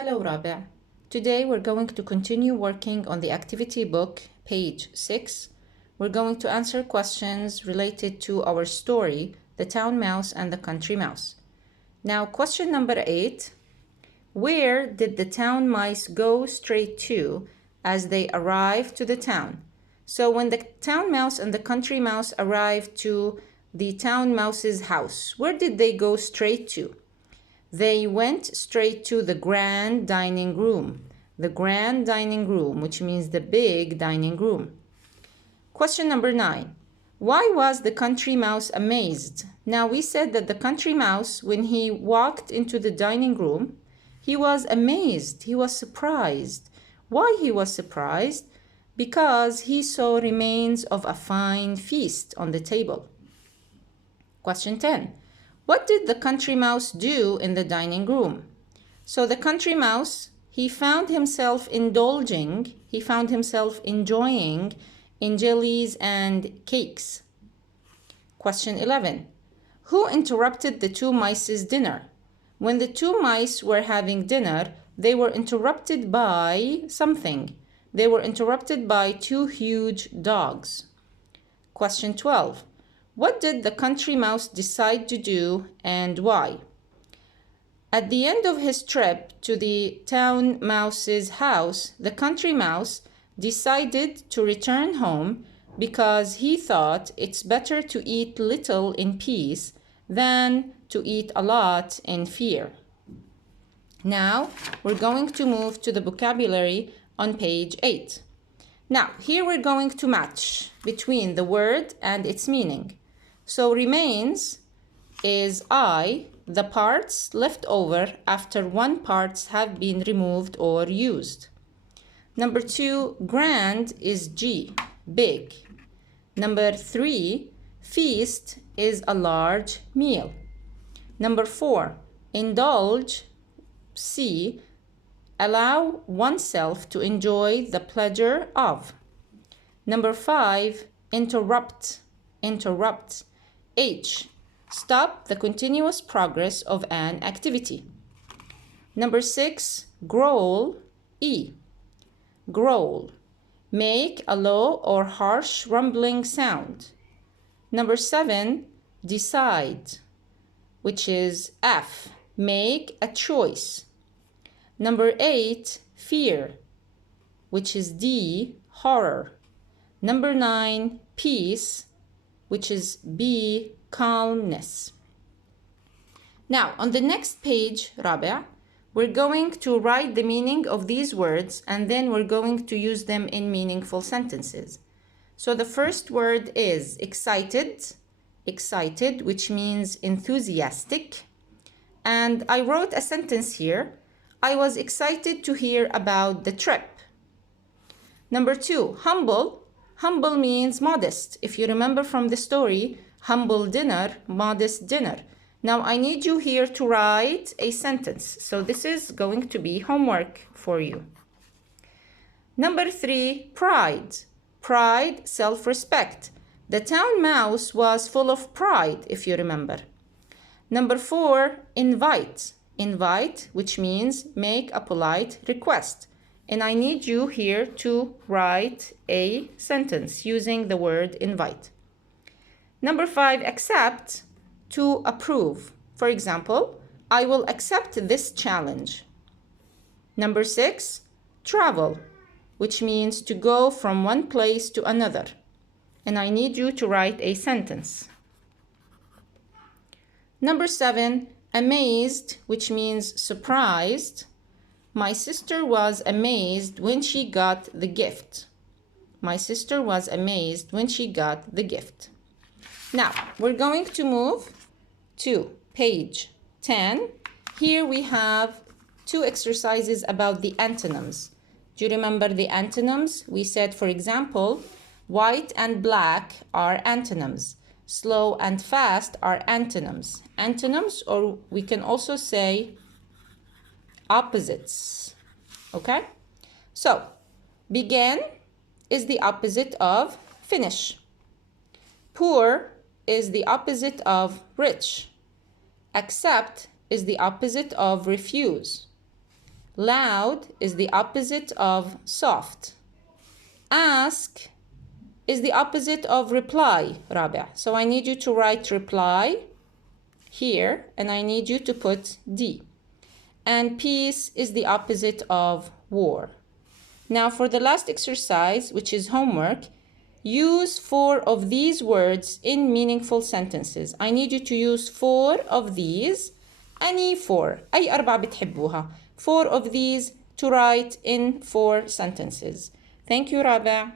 Hello, Rabia. Today we're going to continue working on the activity book, page 6. We're going to answer questions related to our story, The Town Mouse and the Country Mouse. Now, question number 8. Where did the town mice go straight to as they arrived to the town? So when the town mouse and the country mouse arrived to the town mouse's house, where did they go straight to? They went straight to the grand dining room. The grand dining room, which means the big dining room. Question number 9. Why was the country mouse amazed? Now we said that the country mouse, when he walked into the dining room, he was amazed. He was surprised. Why he was surprised? Because he saw remains of a fine feast on the table. Question 10. What did the country mouse do in the dining room? So the country mouse, he found himself enjoying in jellies and cakes. Question 11. Who interrupted the two mice's dinner? When the two mice were having dinner, they were interrupted by something. They were interrupted by two huge dogs. Question 12. What did the country mouse decide to do and why? At the end of his trip to the town mouse's house, the country mouse decided to return home because he thought it's better to eat little in peace than to eat a lot in fear. Now, we're going to move to the vocabulary on page 8. Now, here we're going to match between the word and its meaning. So remains is the parts left over after one parts have been removed or used. Number 2, grand is G, big. Number 3, feast is a large meal. Number 4, indulge, C, allow oneself to enjoy the pleasure of. Number 5, interrupt, H, stop the continuous progress of an activity. Number 6, growl, E, growl, make a low or harsh rumbling sound. Number 7, decide, which is F, make a choice. Number 8, fear, which is D, horror. Number 9, peace, which is B, calmness. Now, on the next page, Rabia, we're going to write the meaning of these words and then we're going to use them in meaningful sentences. So the first word is excited, which means enthusiastic. And I wrote a sentence here. I was excited to hear about the trip. Number 2, humble. Humble means modest. If you remember from the story, humble dinner, modest dinner. Now I need you here to write a sentence. So this is going to be homework for you. Number 3, pride. Pride, self-respect. The town mouse was full of pride, if you remember. Number 4, invite. Invite, which means make a polite request. And I need you here to write a sentence using the word invite. Number 5, accept, to approve. For example, I will accept this challenge. Number 6, travel, which means to go from one place to another. And I need you to write a sentence. Number 7, amazed, which means surprised. My sister was amazed when she got the gift. My sister was amazed when she got the gift. Now, we're going to move to page 10. Here we have 2 exercises about the antonyms. Do you remember the antonyms? We said, for example, white and black are antonyms. Slow and fast are antonyms. Antonyms, or we can also say opposites. Okay? So, begin is the opposite of finish. Poor is the opposite of rich. Accept is the opposite of refuse. Loud is the opposite of soft. Ask is the opposite of reply, رابع. So I need you to write reply here, and I need you to put D. And peace is the opposite of war. Now for the last exercise, which is homework, use 4 of these words in meaningful sentences. I need you to use 4 of these. أني 4. أي 4 بتحبوها. 4 of these to write in 4 sentences. Thank you, رابع.